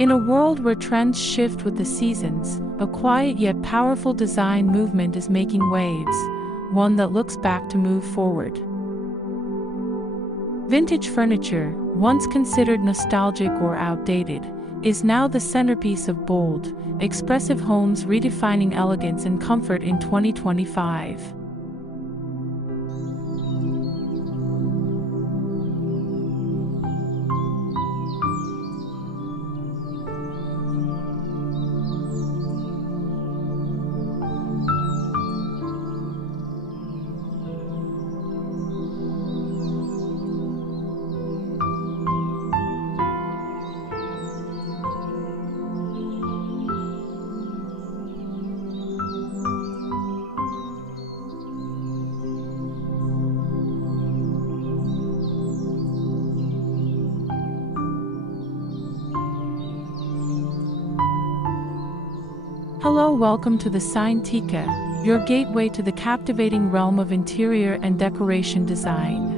In a world where trends shift with the seasons, a quiet yet powerful design movement is making waves, one that looks back to move forward. Vintage furniture, once considered nostalgic or outdated, is now the centerpiece of bold, expressive homes redefining elegance and comfort in 2025. Hello, welcome to the Cinteca, your gateway to the captivating realm of interior and decoration design.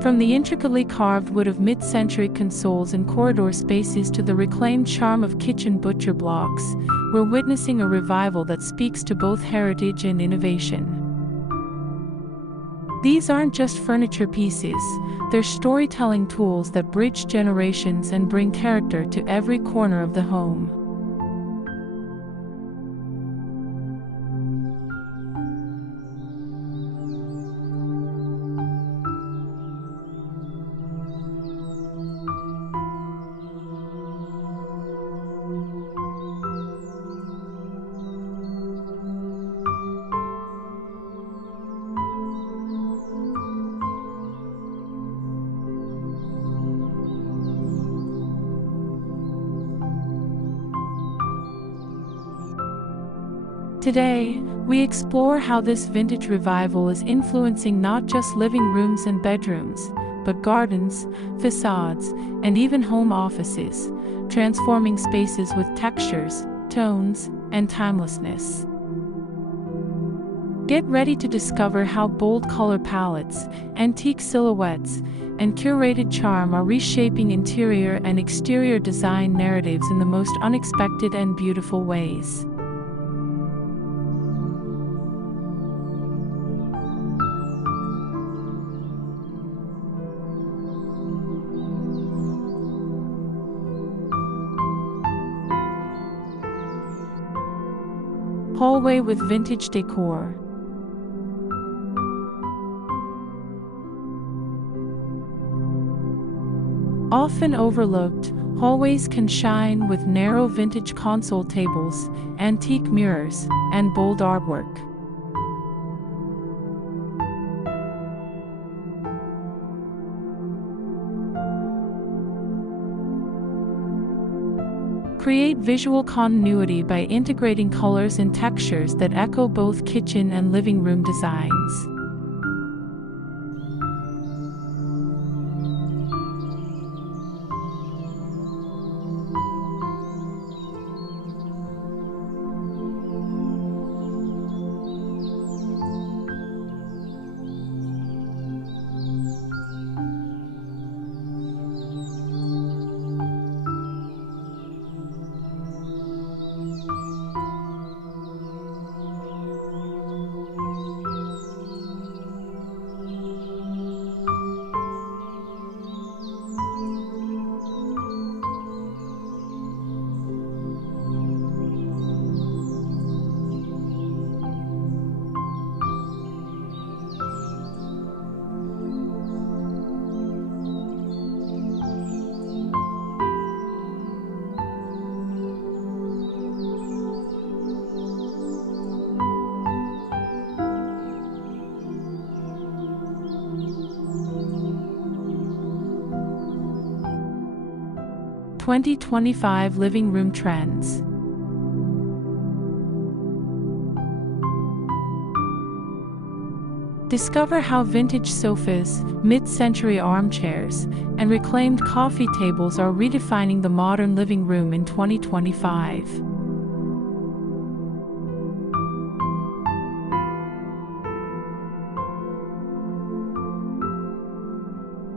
From the intricately carved wood of mid-century consoles and corridor spaces to the reclaimed charm of kitchen butcher blocks, we're witnessing a revival that speaks to both heritage and innovation. These aren't just furniture pieces, they're storytelling tools that bridge generations and bring character to every corner of the home. Today, we explore how this vintage revival is influencing not just living rooms and bedrooms, but gardens, facades, and even home offices, transforming spaces with textures, tones, and timelessness. Get ready to discover how bold color palettes, antique silhouettes, and curated charm are reshaping interior and exterior design narratives in the most unexpected and beautiful ways. Hallway with vintage decor. Often overlooked, hallways can shine with narrow vintage console tables, antique mirrors, and bold artwork. Create visual continuity by integrating colors and textures that echo both kitchen and living room designs. (2025) Living Room Trends. Discover how vintage sofas, mid-century armchairs, and reclaimed coffee tables are redefining the modern living room in 2025.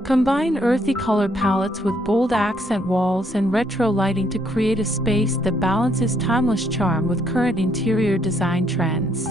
Combine earthy color palettes with bold accent walls and retro lighting to create a space that balances timeless charm with current interior design trends.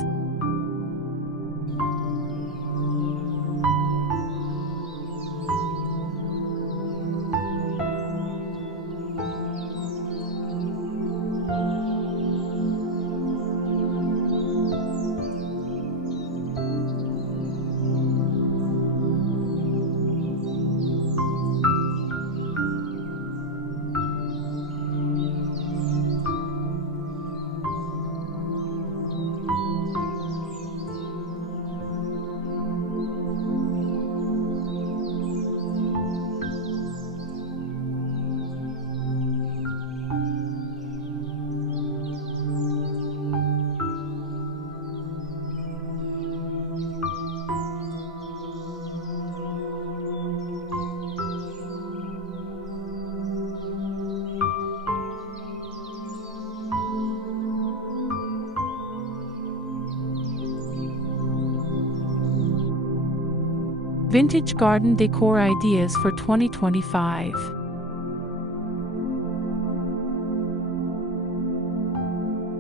Vintage garden decor ideas for 2025.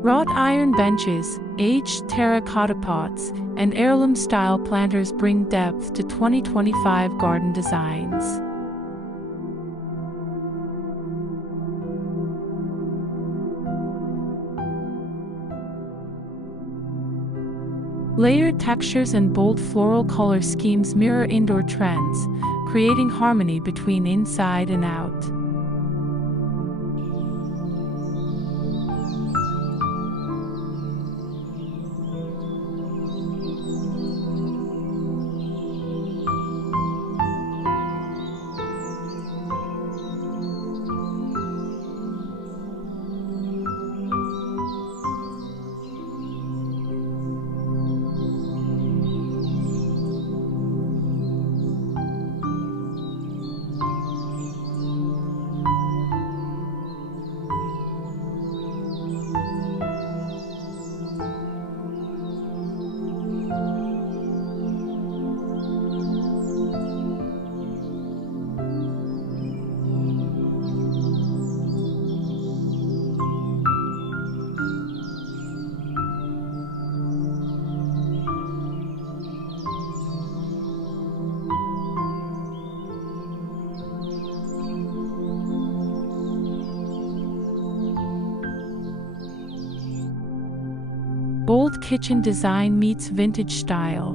Wrought iron benches, aged terracotta pots, and heirloom-style planters bring depth to 2025 garden designs. Layered textures and bold floral color schemes mirror indoor trends, creating harmony between inside and out. Bold kitchen design meets vintage style.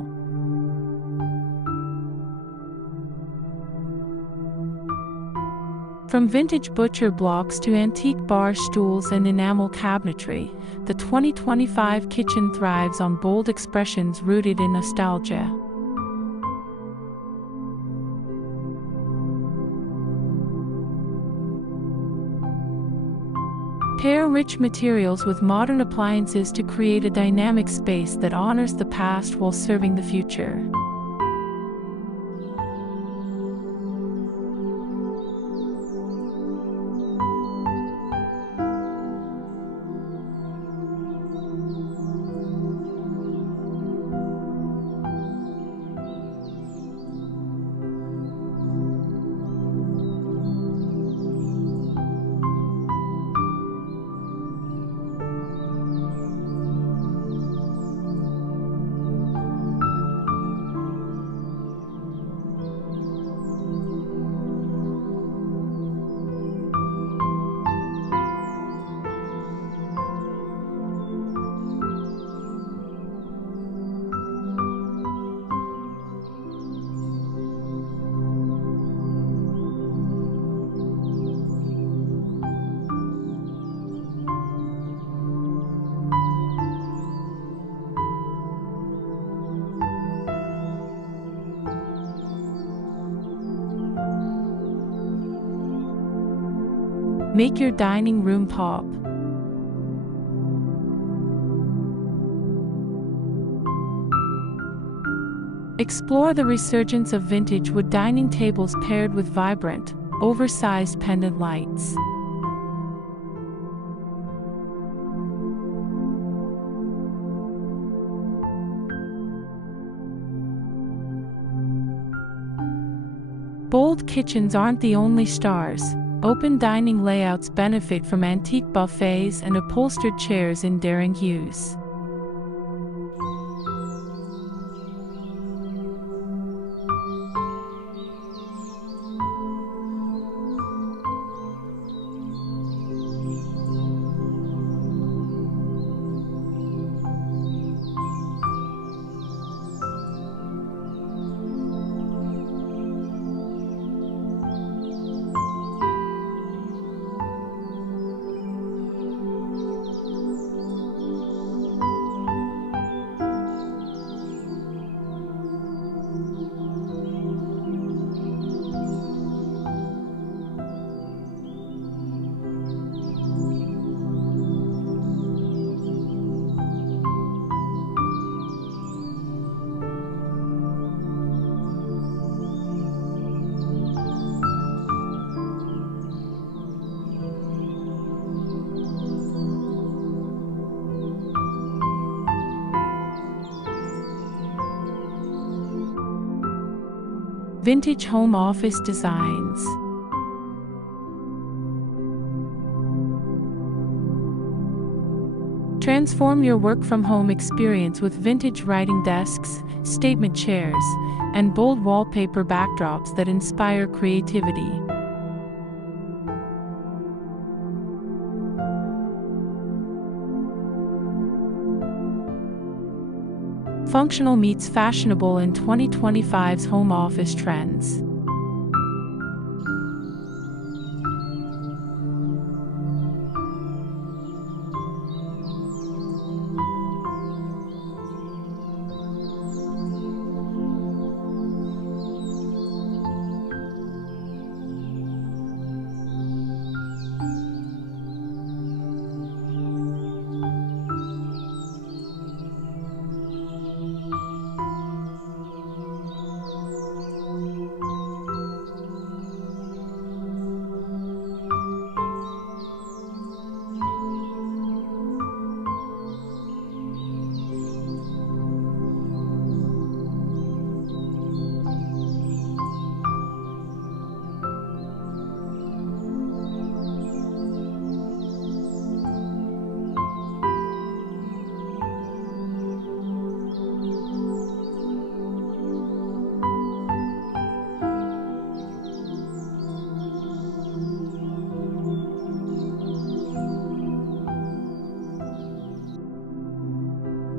From vintage butcher blocks to antique bar stools and enamel cabinetry, the 2025 kitchen thrives on bold expressions rooted in nostalgia. Pair rich materials with modern appliances to create a dynamic space that honors the past while serving the future. Make your dining room pop. Explore the resurgence of vintage wood dining tables paired with vibrant, oversized pendant lights. Bold kitchens aren't the only stars. Open dining layouts benefit from antique buffets and upholstered chairs in daring hues. Vintage home office designs. Transform your work-from-home experience with vintage writing desks, statement chairs, and bold wallpaper backdrops that inspire creativity. Functional meets fashionable in 2025's home office trends.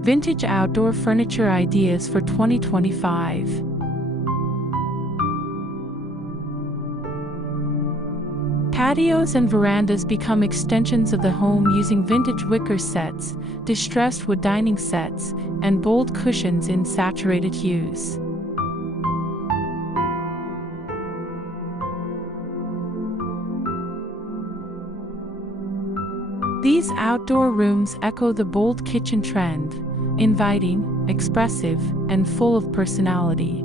Vintage outdoor furniture ideas for 2025. Patios and verandas become extensions of the home using vintage wicker sets, distressed wood dining sets, and bold cushions in saturated hues. These outdoor rooms echo the bold kitchen trend, inviting, expressive, and full of personality.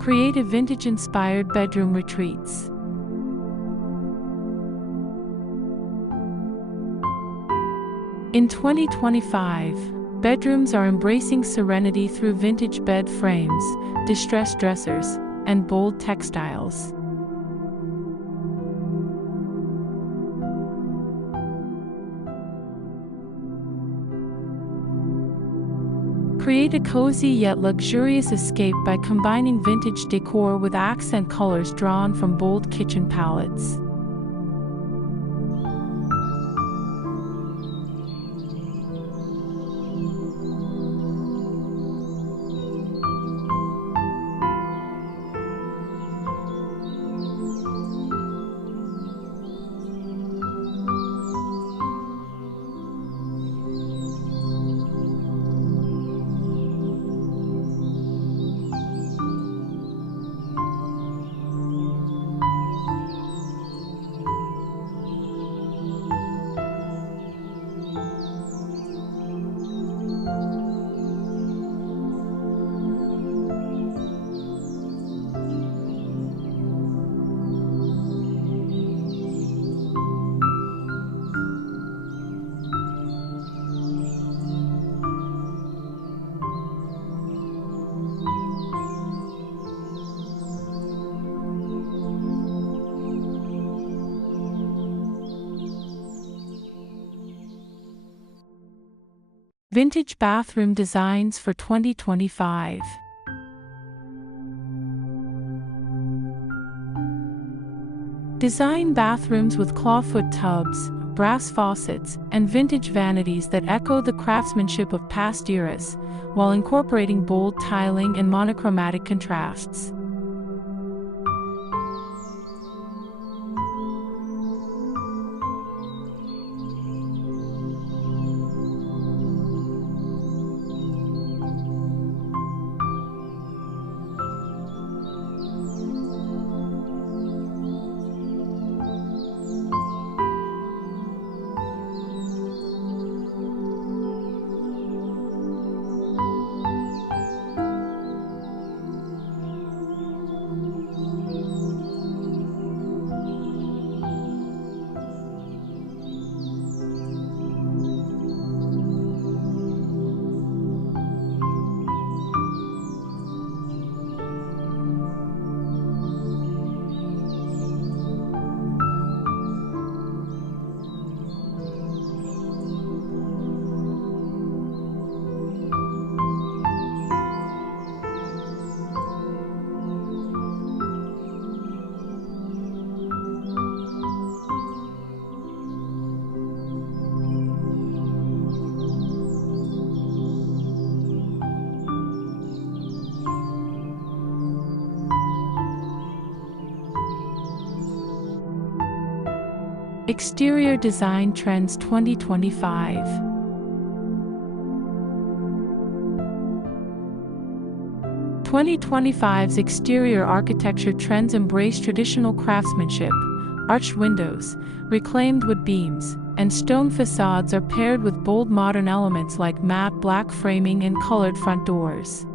Creative vintage-inspired bedroom retreats. In 2025, bedrooms are embracing serenity through vintage bed frames, distressed dressers, and bold textiles. Create a cozy yet luxurious escape by combining vintage decor with accent colors drawn from bold kitchen palettes. Vintage bathroom designs for 2025. Design bathrooms with clawfoot tubs, brass faucets, and vintage vanities that echo the craftsmanship of past eras, while incorporating bold tiling and monochromatic contrasts. Exterior Design Trends 2025. 2025's exterior architecture trends embrace traditional craftsmanship. Arched windows, reclaimed wood beams, and stone facades are paired with bold modern elements like matte black framing and colored front doors.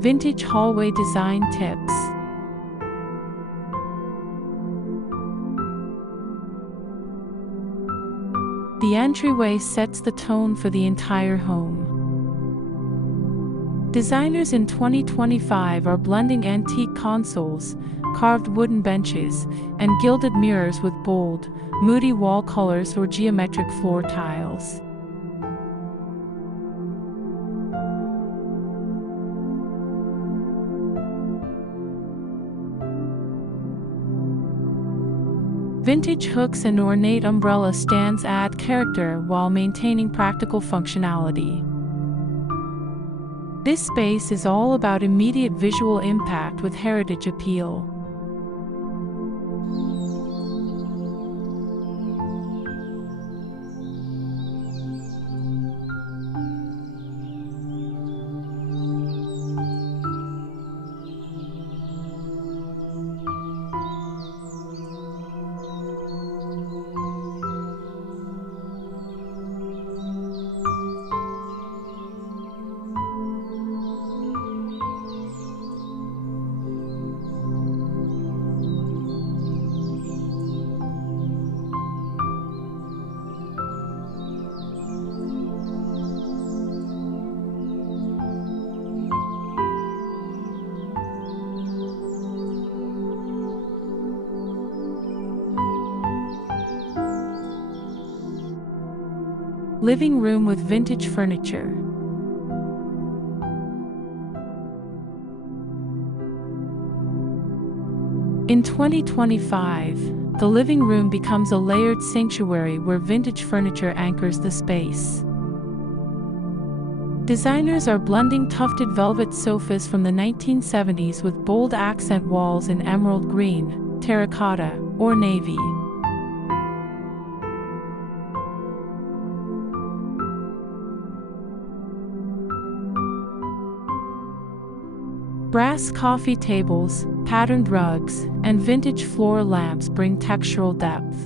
Vintage hallway design tips. The entryway sets the tone for the entire home. Designers in 2025 are blending antique consoles, carved wooden benches, and gilded mirrors with bold, moody wall colors or geometric floor tiles. Vintage hooks and ornate umbrella stands add character while maintaining practical functionality. This space is all about immediate visual impact with heritage appeal. Living room with vintage furniture. In 2025, the living room becomes a layered sanctuary where vintage furniture anchors the space. Designers are blending tufted velvet sofas from the 1970s with bold accent walls in emerald green, terracotta, or navy. Brass coffee tables, patterned rugs, and vintage floor lamps bring textural depth.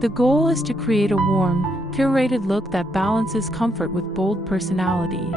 The goal is to create a warm, curated look that balances comfort with bold personality.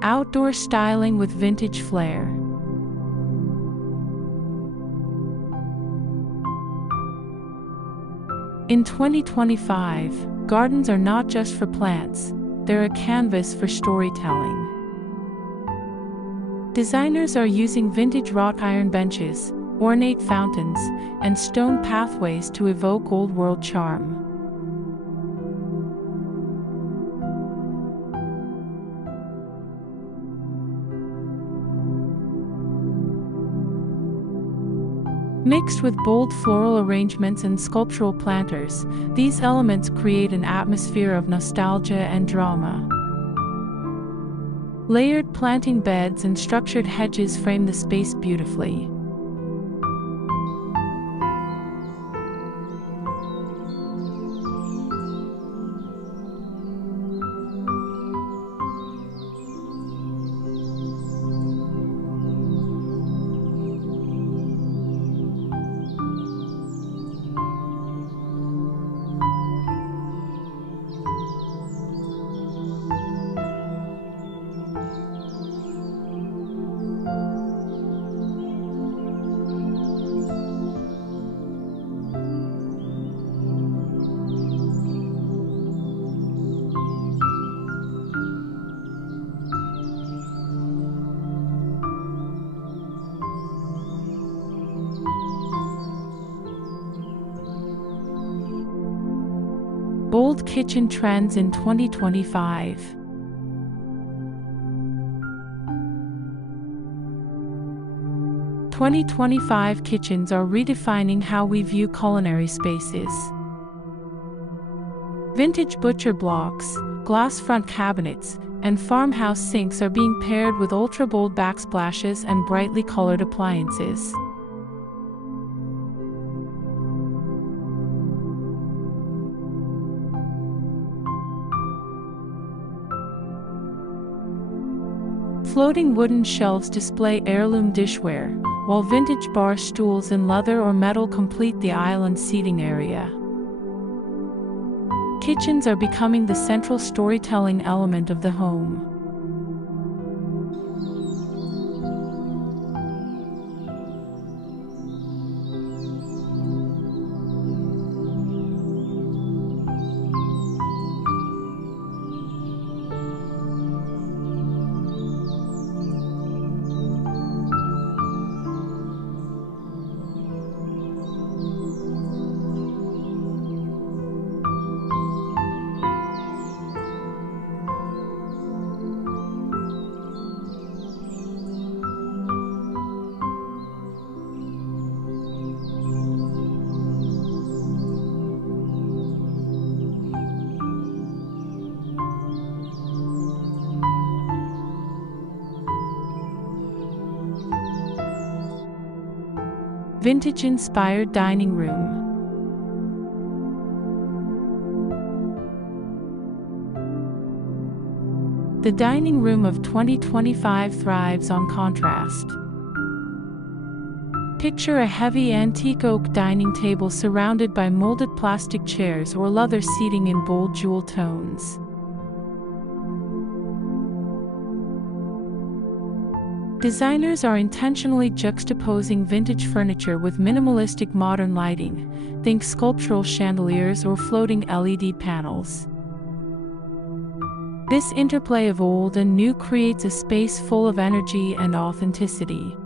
Outdoor styling with vintage flair. In 2025, gardens are not just for plants, they're a canvas for storytelling. Designers are using vintage wrought iron benches, ornate fountains, and stone pathways to evoke old-world charm. Mixed with bold floral arrangements and sculptural planters, these elements create an atmosphere of nostalgia and drama. Layered planting beds and structured hedges frame the space beautifully. Bold kitchen trends in 2025. "2025 kitchens are redefining how we view culinary spaces. Vintage butcher blocks, glass front cabinets, and farmhouse sinks are being paired with ultra-bold backsplashes and brightly colored appliances. Floating wooden shelves display heirloom dishware, while vintage bar stools in leather or metal complete the island seating area. Kitchens are becoming the central storytelling element of the home. Vintage-inspired dining room. The dining room of 2025 thrives on contrast. Picture a heavy antique oak dining table surrounded by molded plastic chairs or leather seating in bold jewel tones. Designers are intentionally juxtaposing vintage furniture with minimalistic modern lighting. Think sculptural chandeliers or floating LED panels. This interplay of old and new creates a space full of energy and authenticity.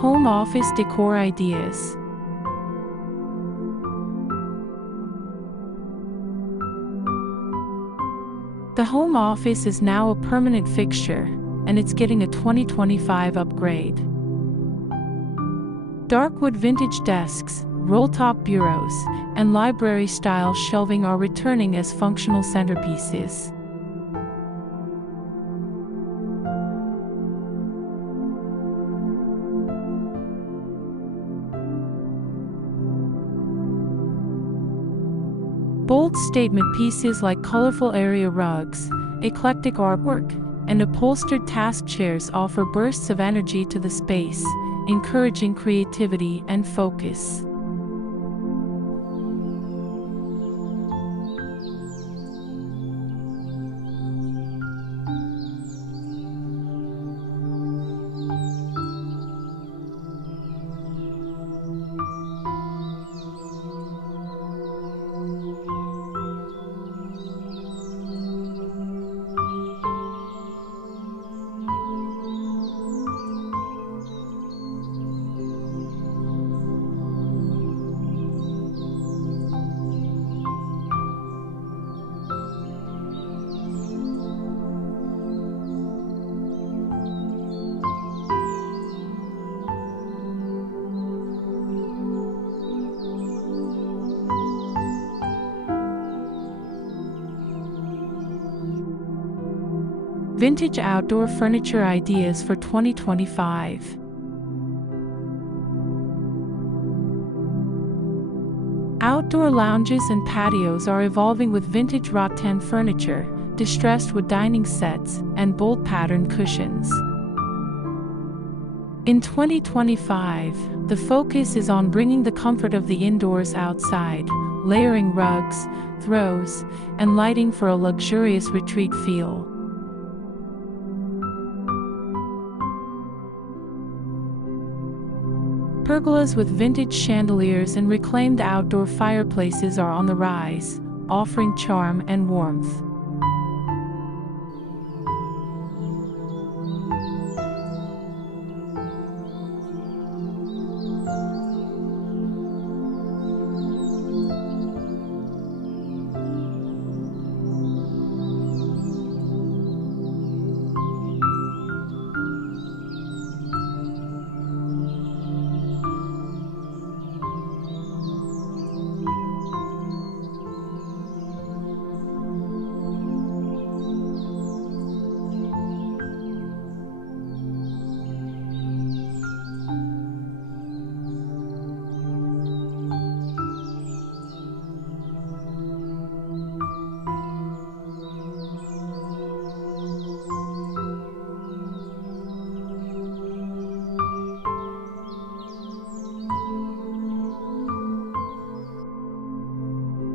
Home office decor ideas. The home office is now a permanent fixture, and it's getting a 2025 upgrade. Dark wood vintage desks, roll-top bureaus, and library-style shelving are returning as functional centerpieces. Bold statement pieces like colorful area rugs, eclectic artwork, and upholstered task chairs offer bursts of energy to the space, encouraging creativity and focus. Vintage outdoor furniture ideas for 2025. Outdoor lounges and patios are evolving with vintage rattan furniture, distressed wood dining sets, and bold pattern cushions. In 2025, the focus is on bringing the comfort of the indoors outside, layering rugs, throws, and lighting for a luxurious retreat feel. Pergolas with vintage chandeliers and reclaimed outdoor fireplaces are on the rise, offering charm and warmth.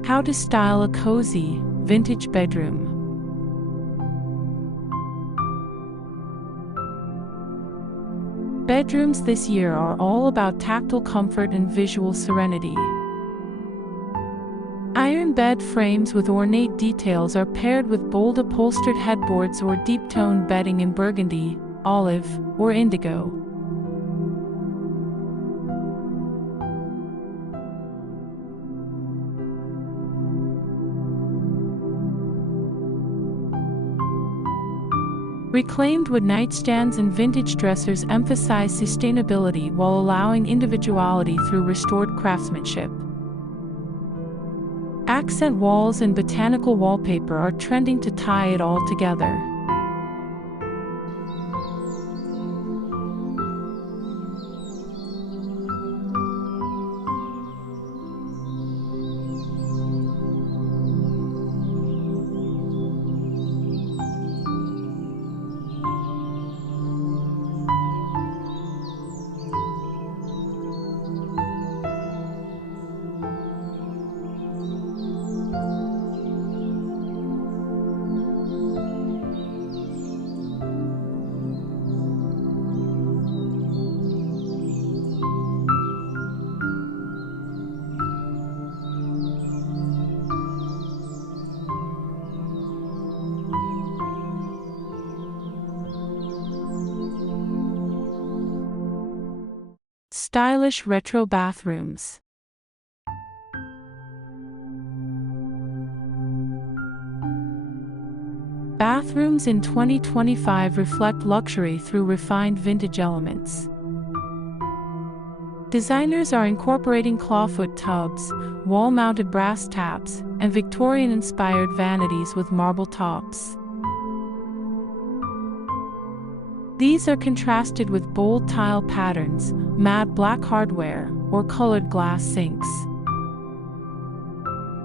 How to style a cozy, vintage bedroom. Bedrooms this year are all about tactile comfort and visual serenity. Iron bed frames with ornate details are paired with bold upholstered headboards or deep-toned bedding in burgundy, olive, or indigo. Reclaimed wood nightstands and vintage dressers emphasize sustainability while allowing individuality through restored craftsmanship. Accent walls and botanical wallpaper are trending to tie it all together. Stylish retro bathrooms. Bathrooms in 2025 reflect luxury through refined vintage elements. Designers are incorporating clawfoot tubs, wall-mounted brass taps, and Victorian-inspired vanities with marble tops. These are contrasted with bold tile patterns, matte black hardware, or colored glass sinks.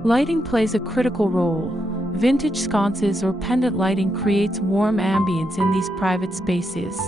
Lighting plays a critical role. Vintage sconces or pendant lighting creates warm ambience in these private spaces.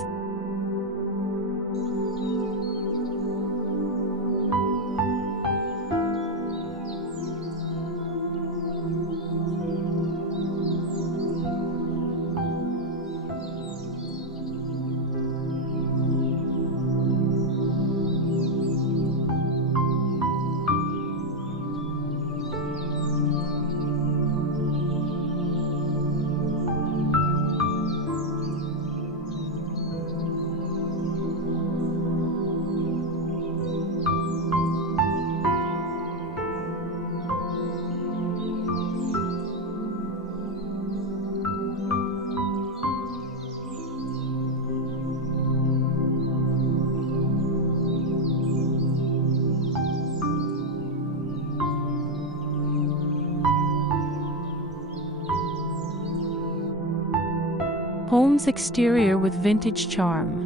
Home's exterior with vintage charm.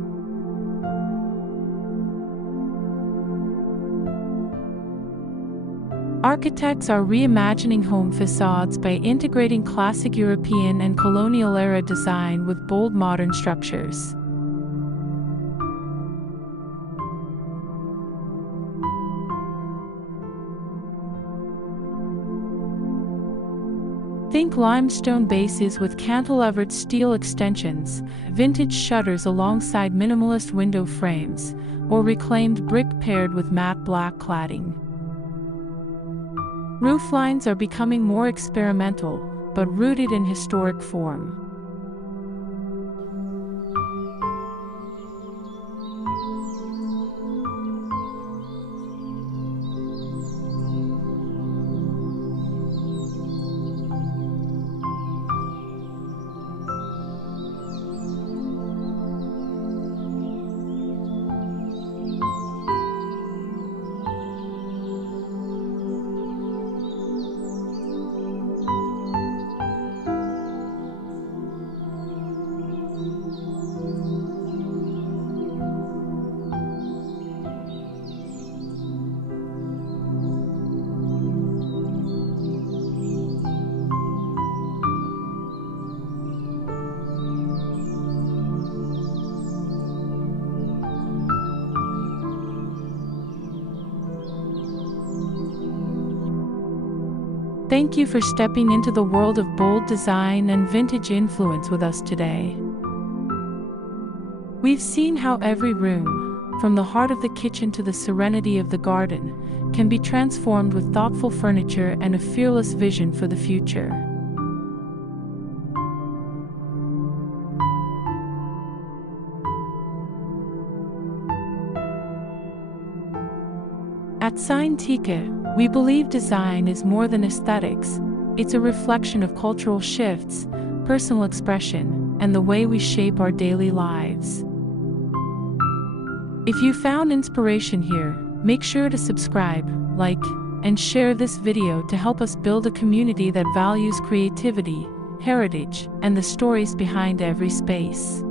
Architects are reimagining home facades by integrating classic European and colonial-era design with bold modern structures. Think limestone bases with cantilevered steel extensions, vintage shutters alongside minimalist window frames, or reclaimed brick paired with matte black cladding. Rooflines are becoming more experimental, but rooted in historic form. Thank you for stepping into the world of bold design and vintage influence with us today. We've seen how every room, from the heart of the kitchen to the serenity of the garden, can be transformed with thoughtful furniture and a fearless vision for the future. At Scientica, we believe design is more than aesthetics. It's a reflection of cultural shifts, personal expression, and the way we shape our daily lives. If you found inspiration here, make sure to subscribe, like, and share this video to help us build a community that values creativity, heritage, and the stories behind every space.